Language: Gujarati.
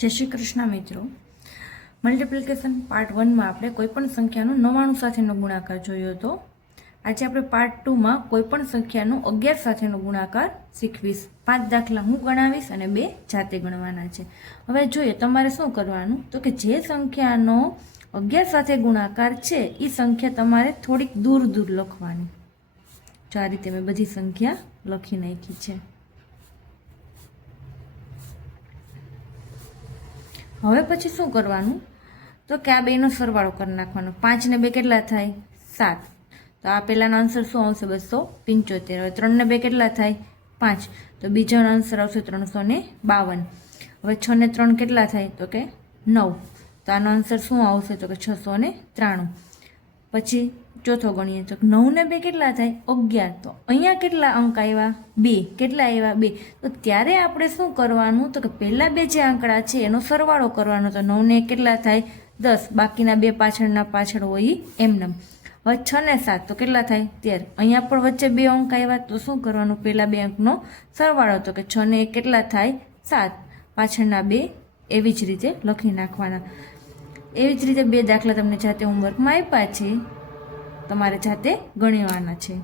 જય શ્રી કૃષ્ણ મિત્રો, મલ્ટીપ્લિકેશન પાર્ટ 1 માં આપણે કોઈપણ સંખ્યાનો 99 સાથેનો ગુણાકાર જોયો હતો. આજે આપણે પાર્ટ 2 માં કોઈપણ સંખ્યાનો 11 સાથેનો ગુણાકાર શીખવીશ. 5 દાખલા હું ગણાવીશ અને 2 જાતે ગણવાના છે. હવે જોઈએ તમારે શું કરવાનું, તો કે જે સંખ્યાનો 11 સાથે ગુણાકાર છે એ સંખ્યા તમારે થોડીક દૂર દૂર લખવાની. જો આ રીતે મેં બધી સંખ્યા લખી નાખી છે. હવે પછી શું કરવાનું, તો કે આ બેનો સરવાળો કરી નાખવાનો. 5 ને 2 કેટલા થાય? 7. તો આ પહેલાનો આન્સર શું આવશે? 275. હવે 3 ને 2 કેટલા થાય? 5. તો બીજાનો આન્સર આવશે 352. હવે 6 ને 3 કેટલા થાય? તો કે 9. તો આનો આન્સર શું આવશે? તો કે 693. પછી ચોથો ગણીએ તો 9 ને 2 કેટલા થાય? 11. તો અહીંયા કેટલા અંક આવ્યા? 2. કેટલા આવ્યા? 2. તો ત્યારે આપણે શું કરવાનું, તો કે પહેલા બે જે આંકડા છે એનો સરવાળો કરવાનો. તો 9 ને કેટલા થાય? 10. બાકીના બે પાછળના પાછળ હોય એમને. હવે 6 ને 7 તો કેટલા થાય? 13. અહીંયા પણ વચ્ચે બે અંક આવ્યા તો શું કરવાનું? પહેલા બે અંકનો સરવાળો. તો કે 6 ને 1 કેટલા થાય? 7. પાછળના બે એવી જ રીતે લખી નાખવાના. એવી જ રીતે બે દાખલા તમને જાતે હોમવર્કમાં આપ્યા છે, તમારે જાતે ગણવાના છે.